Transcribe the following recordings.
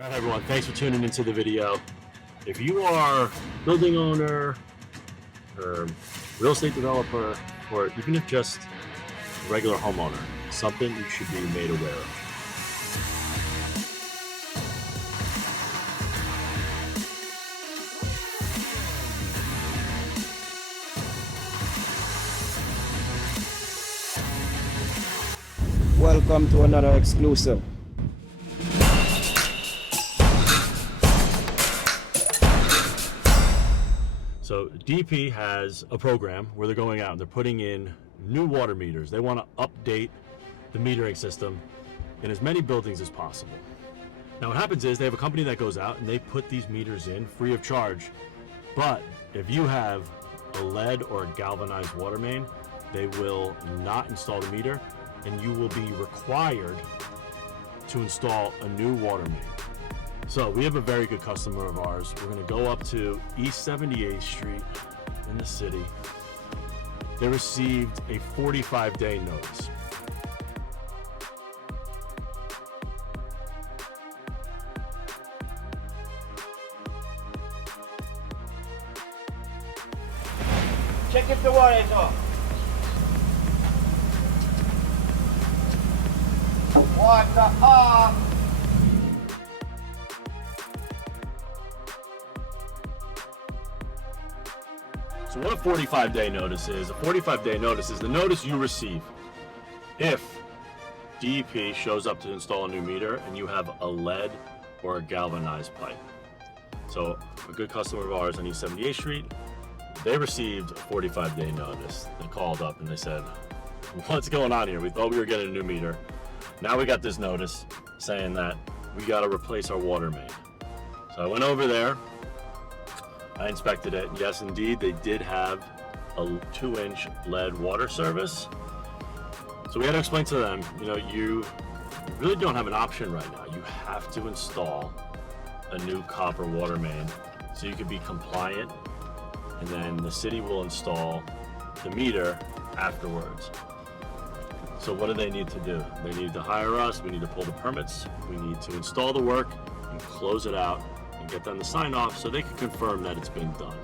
All right, everyone, thanks for tuning into the video. If you are a building owner or real estate developer, or even if just a regular homeowner, something you should be made aware of. Welcome to another exclusive. So DP has a program where they're going out and they're putting in new water meters. They want to update the metering system in as many buildings as possible. Now what happens is they have a company that goes out and they put these meters in free of charge. But if you have a lead or a galvanized water main, they will not install the meter and you will be required to install a new water main. So we have a very good customer of ours. We're gonna go up to East 78th Street in the city. They received a 45-day notice. Check if the water is off. Water off. So what a 45-day notice is? A 45-day notice is the notice you receive if DEP shows up to install a new meter and you have a lead or a galvanized pipe. So a good customer of ours on East 78th Street, they received a 45-day notice. They called up and they said, what's going on here? We thought we were getting a new meter. Now we got this notice saying that we got to replace our water main. So I went over there. I inspected it. Yes, indeed, they did have a 2-inch lead water service. So we had to explain to them, you really don't have an option right now. You have to install a new copper water main so you can be compliant, and then the city will install the meter afterwards. So what do they need to do? They need to hire us. We need to pull the permits. We need to install the work and close it out and get them to sign off so they can confirm that it's been done.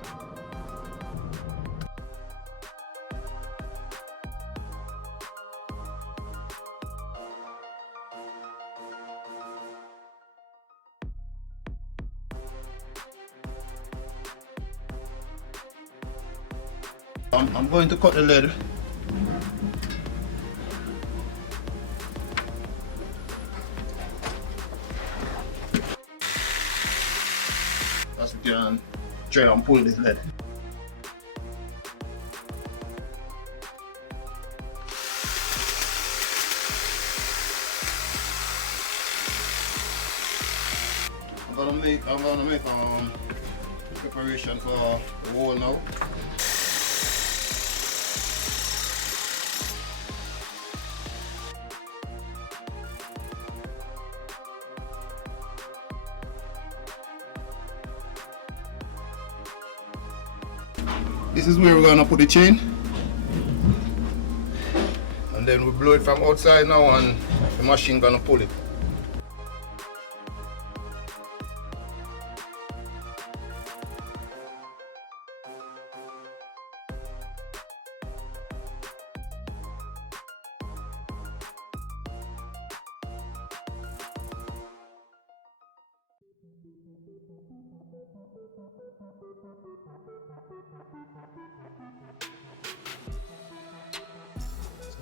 I'm going to cut the lid. That's what you can try and pull this lid. I'm gonna make preparation for the wall now. This is where we're gonna put the chain, and then we blow it from outside now, and the machine gonna pull it.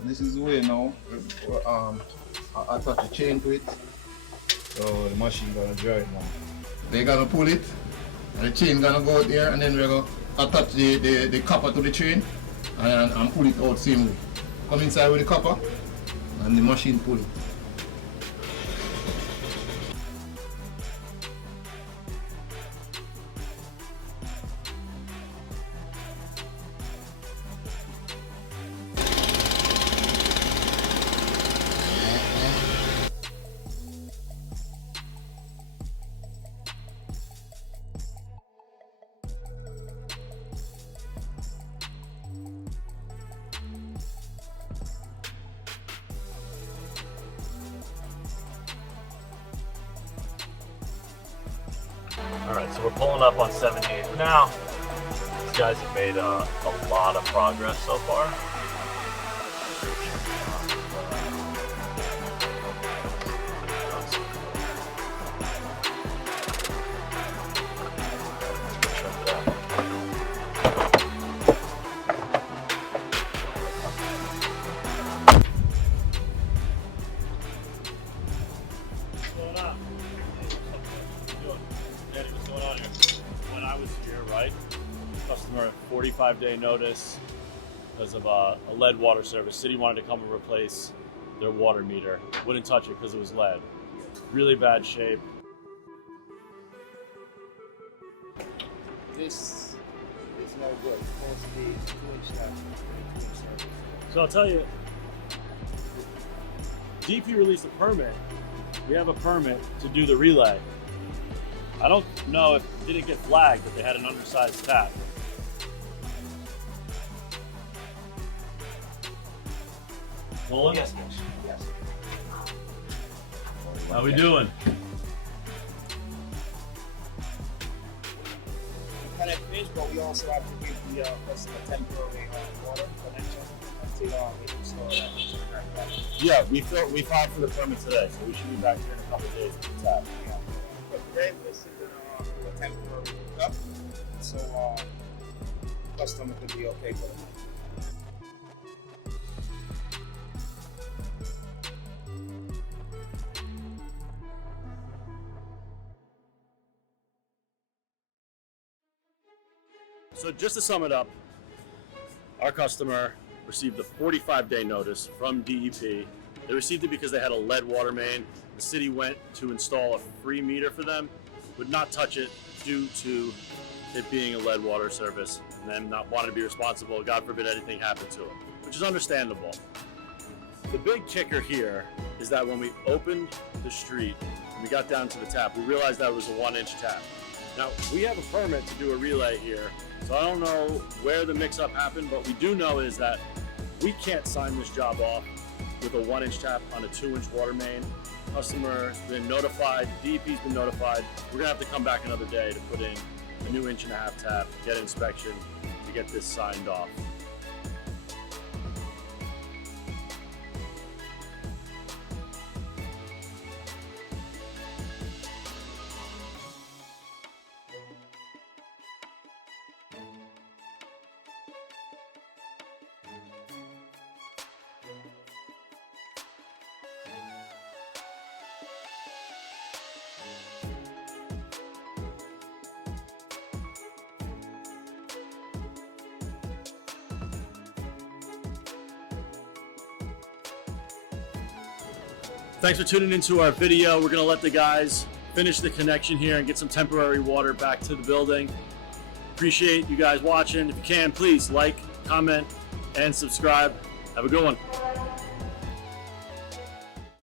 This is the way now. I attach the chain to it, so the machine gonna drive now. They're gonna pull it, and the chain gonna go out there, and then we're gonna attach the copper to the chain and pull it out same way. Come inside with the copper, and the machine pull it. Alright, so we're pulling up on 78 now. These guys have made a lot of progress so far. Customer 45-day notice because of a lead water service. City wanted to come and replace their water meter. Wouldn't touch it because it was lead. Really bad shape. This is no good. It's supposed to be 2-inch service. So I'll tell you, DP released a permit. We have a permit to do the relay. I don't know if it didn't get flagged that they had an undersized tap. Pulling? Yes. How we doing? We connect fish, but we also have to give the customer temporary water connection until we install that. Yeah, we filed for the permit today, so we should be back here in a couple of days with the tap. Yeah. But today we're still gonna do a temporary hookup, so customer could be okay with it. So just to sum it up, our customer received a 45-day notice from DEP. They received it because they had a lead water main. The city went to install a free meter for them, would not touch it due to it being a lead water service, and them not wanting to be responsible, God forbid anything happened to it, which is understandable. The big kicker here is that when we opened the street and we got down to the tap, we realized that it was a 1-inch tap. Now, we have a permit to do a relay here, so I don't know where the mix-up happened, but we do know is that we can't sign this job off with a 1-inch tap on a 2-inch water main. Customer's been notified, DEP's been notified. We're gonna have to come back another day to put in a new 1.5-inch tap, get inspection to get this signed off. Thanks for tuning into our video. We're gonna let the guys finish the connection here and get some temporary water back to the building. Appreciate you guys watching. If you can, please like, comment, and subscribe. Have a good one.